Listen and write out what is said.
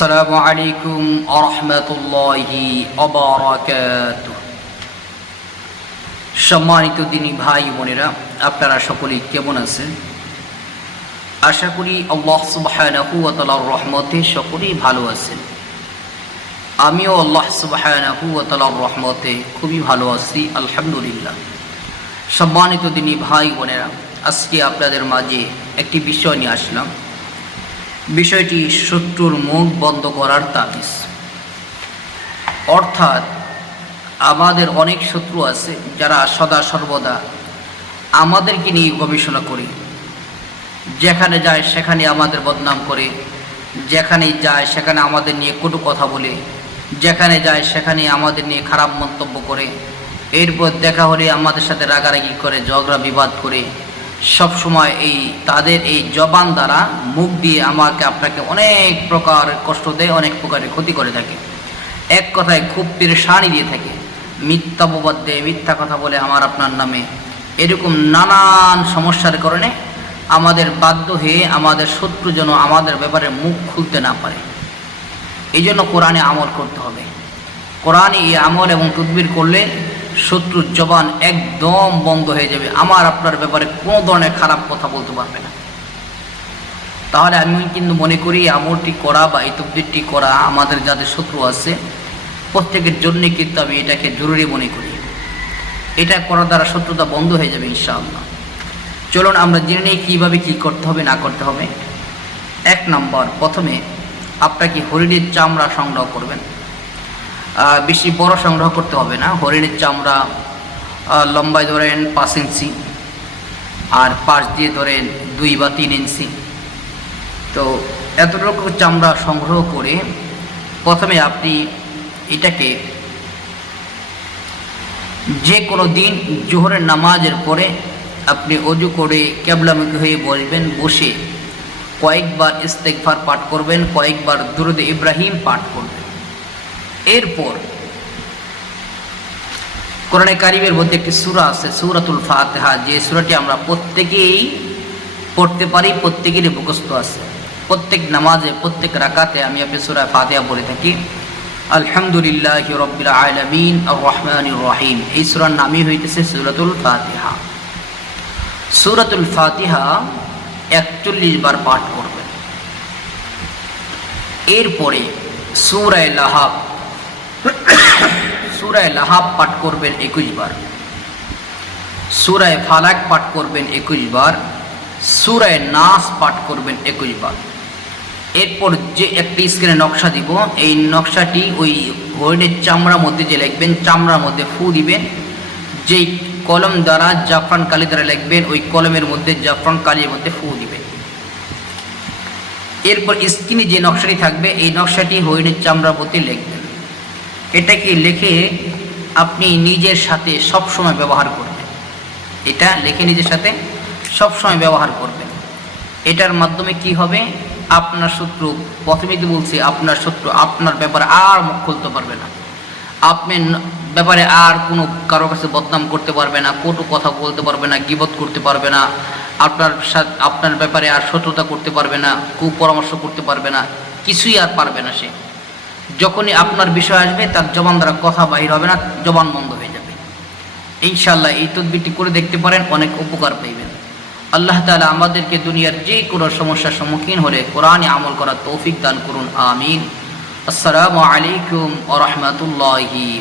আসসালামু আলাইকুম আরহামতুল্লাহি অবরাকাত সম্মানিত দিনী ভাই বোনেরা, আপনারা সকলেই কেমন আছেন? আশা করি আল্লাহ সুবহানাহু রহমতে সকলেই ভালো আছেন। আমিও আল্লাহ সুবহানাহু রহমতে খুবই ভালো আছি, আলহামদুলিল্লাহ। সম্মানিত দিনী ভাই বোনেরা, আজকে আপনাদের মাঝে একটি বিষয় নিয়ে আসলাম। বিষয়টি শত্রুর মুখ বন্ধ করার তাবিজ। অর্থাৎ, আমাদের অনেক শত্রু আছে যারা সদা সর্বদা আমাদেরকে নিয়ে গবেষণা করে। যেখানে যায় সেখানে আমাদের বদনাম করে, যেখানে যায় সেখানে আমাদের নিয়ে কটু কথা বলে, যেখানে যায় সেখানে আমাদের নিয়ে খারাপ মন্তব্য করে। এরপর দেখা হলে আমাদের সাথে রাগারাগি করে, ঝগড়া বিবাদ করে সব সময় এই তাদের এই জবান দ্বারা মুখ দিয়ে আমাকে আপনাকে অনেক প্রকার কষ্ট দেয়, অনেক প্রকারের ক্ষতি করে থাকে। এক কথায় খুব পেরেশানি দিয়ে থাকে। মিথ্যা প্রবাদ দেয়, মিথ্যা কথা বলে আমার আপনার নামে। এরকম নানান সমস্যার কারণে আমাদের বাধ্য হয়ে আমাদের শত্রু যেন আমাদের ব্যাপারে মুখ খুলতে না পারে। এই জন্য কোরআনে আমল করতে হবে। কোরআনে এই আমল এবং তদবির করলে শত্রুর জবান একদম বন্ধ হয়ে যাবে। আমার আপনার ব্যাপারে কোনো ধরনের খারাপ কথা বলতে পারবে না। তাহলে আমি কিন্তু মনে করি আমলটি করা বা এই তদবিরটি করা আমাদের যাদের শত্রু আছে, প্রত্যেকের জন্যে কিন্তু আমি এটাকে জরুরি মনে করি। এটা করার দ্বারা শত্রুতা বন্ধ হয়ে যাবে ইনশাআল্লাহ। চলুন আমরা জেনে নিই কীভাবে কী করতে হবে, না করতে হবে। এক নম্বর, প্রথমে আপনাকে হরিণের চামড়া সংগ্রহ করবেন। বেশি বড় সংগ্রহ করতে হবে না। হরিণের চামড়া লম্বায় ধরেন পাঁচ ইঞ্চি, আর পাশ দিয়ে ধরেন দুই বা তিন ইঞ্চি। তো এতটুকু চামড়া সংগ্রহ করে প্রথমে আপনি এটাকে যে কোনো দিন জোহরের নামাজের পরে আপনি অজু করে ক্যাবলামুখী হয়ে বসবেন, বসে কয়েকবার ইস্তেকফার পাঠ করবেন, কয়েকবার দুরুদ ইব্রাহিম পাঠ করবেন। এরপর কোরআনে কারিমের মধ্যে একটি সূরা আছে, সূরাতুল ফাতিহা। যে সূরাটি আমরা প্রত্যেকেই পড়তে পারি, প্রত্যেকেরই মুখস্থ আছে। প্রত্যেক নামাজে, প্রত্যেক রাকাতে আমি আপনি সূরা ফাতিহা পড়ে থাকি। আলহামদুলিল্লাহ রব্বিল আলামিন আর রহমানির রহিম। এই সূরার নামই হইতেছে সূরাতুল ফাতিহা। সূরাতুল ফাতিহা একচল্লিশ বার পাঠ করবেন। এরপরে সূরায় লাহাব সুরায় লাহাব পাঠ করবেন একুশ বার। সুরায় ফালাক পাঠ করবেন একুশ বার। সুরায় নাস পাঠ করবেন একুশ বার। এরপর যে একটি স্ক্রিনে নকশা দিব, এই নকশাটি ওই হরিণের চামড়ার মধ্যে যে লিখবেন, চামড়ার মধ্যে ফু দিবেন। যেই কলম দ্বারা জাফরান কালি দ্বারা লিখবেন, ওই কলমের মধ্যে জাফরান কালির মধ্যে ফু দিবেন। এরপর স্ক্রিনে যে নকশাটি থাকবে, এই নকশাটি হরিণের চামড়ার প্রতি লিখবেন। এটাকে লেখে আপনি নিজের সাথে সব সময় ব্যবহার করবেন। এটা লেখে নিজের সাথে সব সময় ব্যবহার করবেন। এটার মাধ্যমে কি হবে? আপনার শত্রু প্রথমেই তো বলছি আপনার শত্রু, আপনার ব্যাপারে আর মুখ খুলতে পারবে না। আপনি ব্যাপারে আর কোনো কারও কাছে বদনাম করতে পারবে না, কটু কথা বলতে পারবে না, গিবত করতে পারবে না, আপনার সাথে আপনার ব্যাপারে আর শত্রুতা করতে পারবে না, কুপরামর্শ করতে পারবে না, কিছুই আর পারবে না সে। যখনই আপনার বিষয় আসবে, তার জবান দ্বারা কথা বাহির হবে না, জবান বন্ধ হয়ে যাবে। ইনশাল্লাহ এই তদবিরটি করে দেখতে পারেন, অনেক উপকার পাইবেন। আল্লাহ তালা আমাদেরকে দুনিয়ার যে কোনো সমস্যার সম্মুখীন হলে কোরআনে আমল করার তৌফিক দান করুন, আমিন। আসসালামু আলাইকুম ওয়া রহমতুল্লাহি